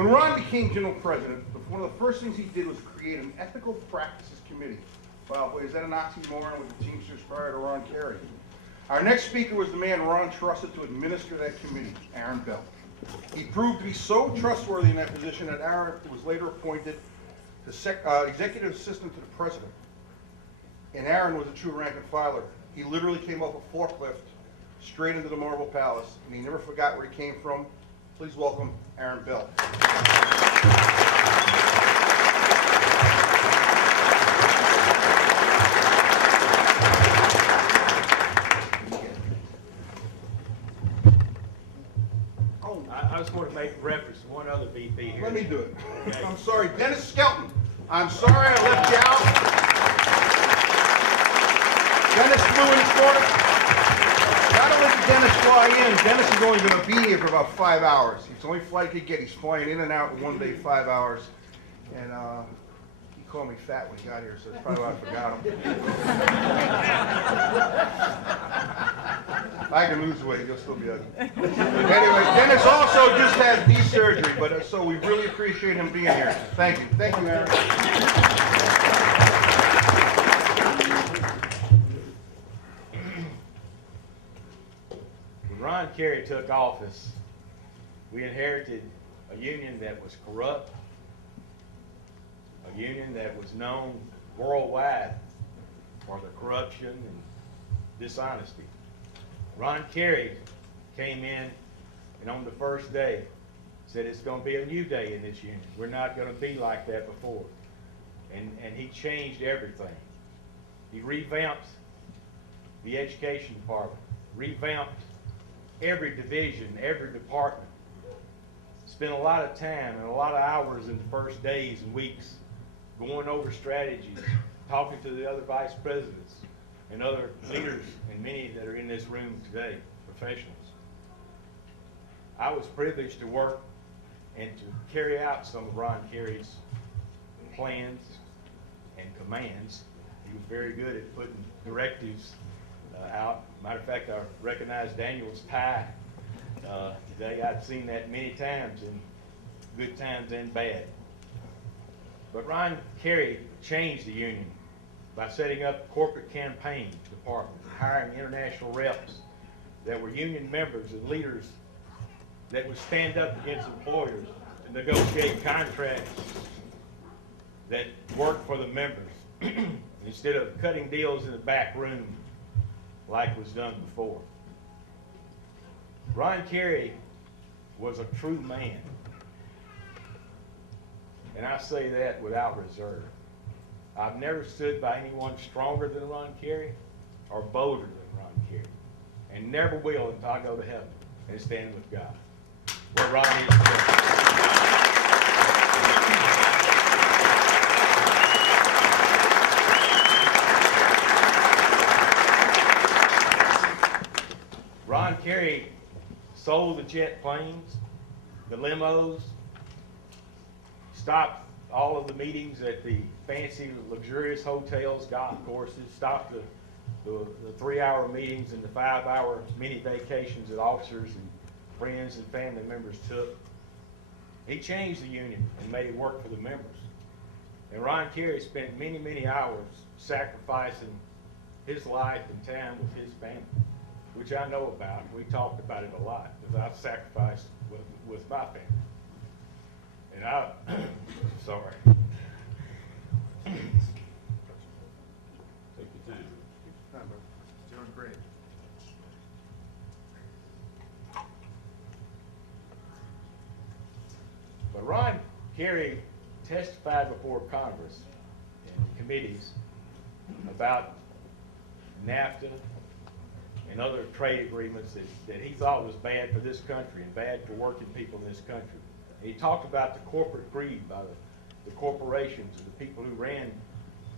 When Ron became general president, one of the first things he did was create an ethical practices committee. Well, is that an oxymoron with the Teamsters prior to Ron Carey? Our next speaker was the man Ron trusted to administer that committee, Belk. He proved to be so trustworthy in that position that Aaron was later appointed the executive assistant to the president. And Aaron was a true rank and filer. He literally came off a forklift straight into the Marble Palace, and he never forgot where he came from. Please welcome Belk. I just want to make reference to one other VP here. Let me do it. Okay. I'm sorry, Dennis Skelton. I'm sorry I left you out. Dennis flew in this morning. Not only did Dennis fly in, Dennis is only going to be here for about 5 hours. It's the only flight he could get. He's flying in and out in one day, 5 hours. And he called me fat when he got here, so that's probably why I forgot him. I can lose weight, you'll still be ugly. Anyway, Dennis also just had knee surgery, but so we really appreciate him being here. Thank you. Thank you, Aaron. When Ron Carey took office, we inherited a union that was corrupt, a union that was known worldwide for the corruption and dishonesty. Ron Carey came in and on the first day said it's going to be a new day in this union. We're not going to be like that before. And he changed everything. He revamped the education department, revamped every division, every department. Spent a lot of time and a lot of hours in the first days and weeks going over strategies, talking to the other vice presidents and other leaders, and many that are in this room today, professionals. I was privileged to work and to carry out some of Ron Carey's plans and commands. He was very good at putting directives out. Matter of fact, I recognized Daniel's tie today. I'd seen that many times, in good times and bad. But Ron Carey changed the union by setting up a corporate campaign department, hiring international reps that were union members and leaders that would stand up against employers to negotiate contracts that worked for the members instead of cutting deals in the back room like was done before. Ron Carey was a true man, and I say that without reserve. I've never stood by anyone stronger than Ron Carey or bolder than Ron Carey, and never will until I go to heaven and stand with God, where Ron is today. Ron Carey sold the jet planes, the limos, stopped all of the meetings at the fancy, luxurious hotels, golf courses, stopped the 3-hour meetings and the 5-hour mini vacations that officers and friends and family members took. He changed the union and made it work for the members. And Ron Carey spent many, many hours sacrificing his life and time with his family, which I know about. We talked about it a lot, because I've sacrificed with my family. And sorry. Take your time. Doing great. But Ron Carey testified before Congress and committees about NAFTA and other trade agreements that he thought was bad for this country and bad for working people in this country. And he talked about the corporate greed by the corporations and the people who ran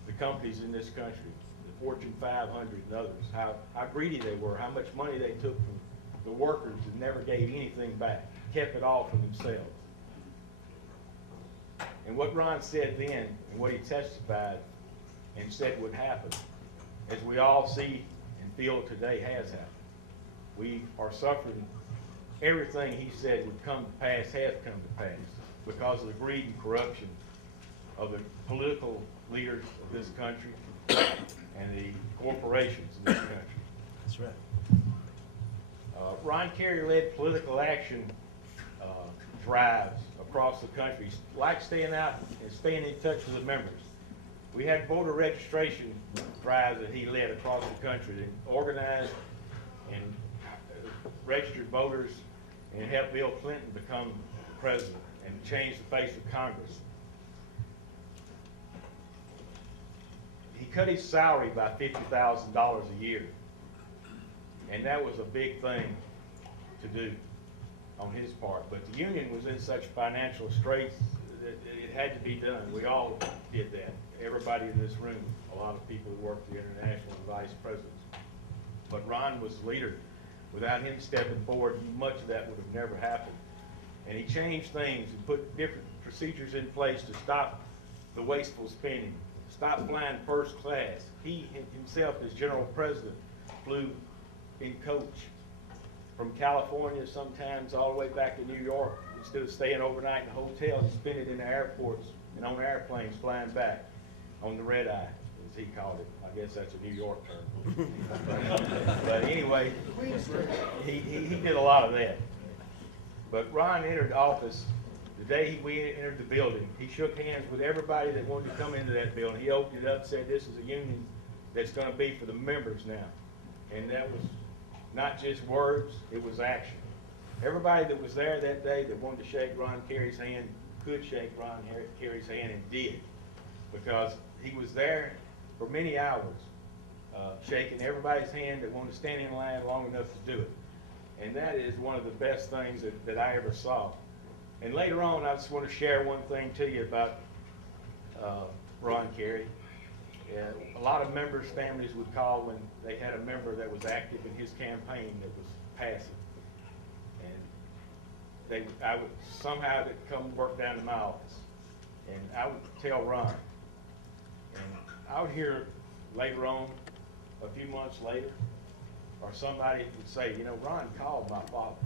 the companies in this country, the Fortune 500 and others, how greedy they were, how much money they took from the workers and never gave anything back, kept it all for themselves. And what Ron said then, and what he testified and said would happen, as we all see and feel today has happened. We are suffering everything he said would come to pass has come to pass. because of the greed and corruption of the political leaders of this country and the corporations of this country. That's right. Ron Carey led political action drives across the country, like staying out and staying in touch with the members. We had voter registration drives that he led across the country that organized and registered voters and helped Bill Clinton become president and change the face of Congress. He cut his salary by $50,000 a year, and that was a big thing to do on his part. But the union was in such financial straits that it had to be done. We all did that. Everybody in this room, a lot of people who worked for the international and vice presidents. But Ron was the leader. Without him stepping forward, much of that would have never happened. And he changed things and put different procedures in place to stop the wasteful spending, stop flying first class. He himself, as general president, flew in coach from California sometimes all the way back to New York. Instead of staying overnight in a hotel, he spent it in the airports and on airplanes flying back on the red eye, as he called it. I guess that's a New York term. But anyway, he did a lot of that. But Ron entered office the day we entered the building. He shook hands with everybody that wanted to come into that building. He opened it up and said, "This is a union that's going to be for the members now." And that was not just words, it was action. Everybody that was there that day that wanted to shake Ron Carey's hand could shake Ron Carey's hand and did, because he was there for many hours shaking everybody's hand that wanted to stand in line long enough to do it. And that is one of the best things that I ever saw. And later on, I just want to share one thing to you about Ron Carey. A lot of members' families would call when they had a member that was active in his campaign that was passive. And I would somehow come work down to my office, and I would tell Ron. And I would hear later on, a few months later, or somebody would say, "You know, Ron called my father,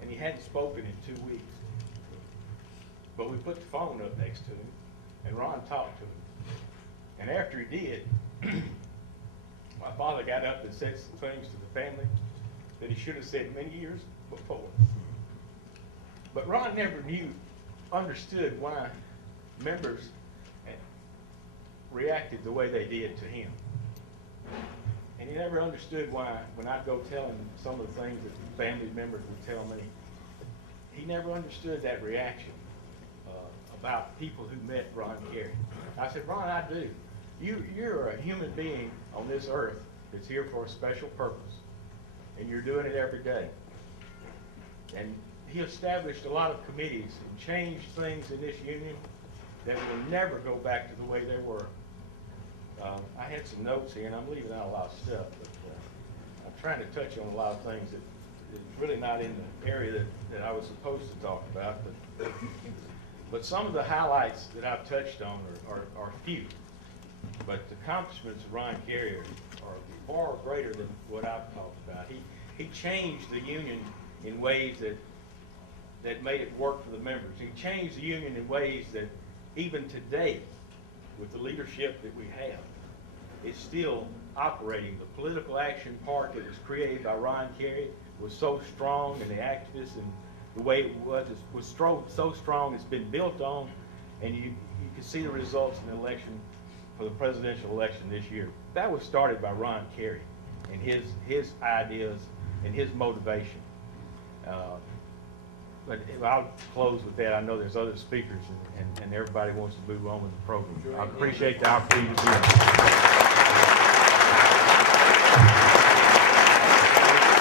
and he hadn't spoken in 2 weeks. But we put the phone up next to him, and Ron talked to him. And after he did, my father got up and said some things to the family that he should have said many years before. But Ron never understood why members reacted the way they did to him. And he never understood why, when I'd go tell him some of the things that family members would tell me, he never understood that reaction about people who met Ron Carey. I said, "Ron, I do. You're a human being on this earth that's here for a special purpose, and you're doing it every day." And he established a lot of committees and changed things in this union that will never go back to the way they were. I had some notes here, and I'm leaving out a lot of stuff, but I'm trying to touch on a lot of things that is really not in the area that I was supposed to talk about. But some of the highlights that I've touched on are few. But the accomplishments of Ron Carey are far greater than what I've talked about. He changed the union in ways that made it work for the members. He changed the union in ways that even today, with the leadership that we have, it's still operating. The political action part that was created by Ron Carey was so strong, and the activists and the way it was so strong, it's been built on, and you can see the results in the election for the presidential election this year. That was started by Ron Carey and his ideas and his motivation. But I'll close with that. I know there's other speakers, and everybody wants to move on with the program. I appreciate the opportunity to be here.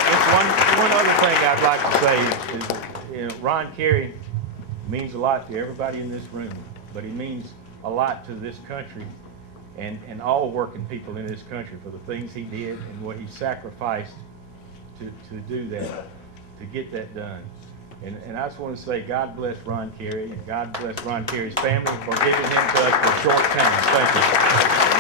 Just one other thing I'd like to say is Ron Carey means a lot to everybody in this room, but he means a lot to this country and all working people in this country for the things he did and what he sacrificed to do that, to get that done. And I just want to say God bless Ron Carey, and God bless Ron Carey's family for giving him to us for a short time. Thank you.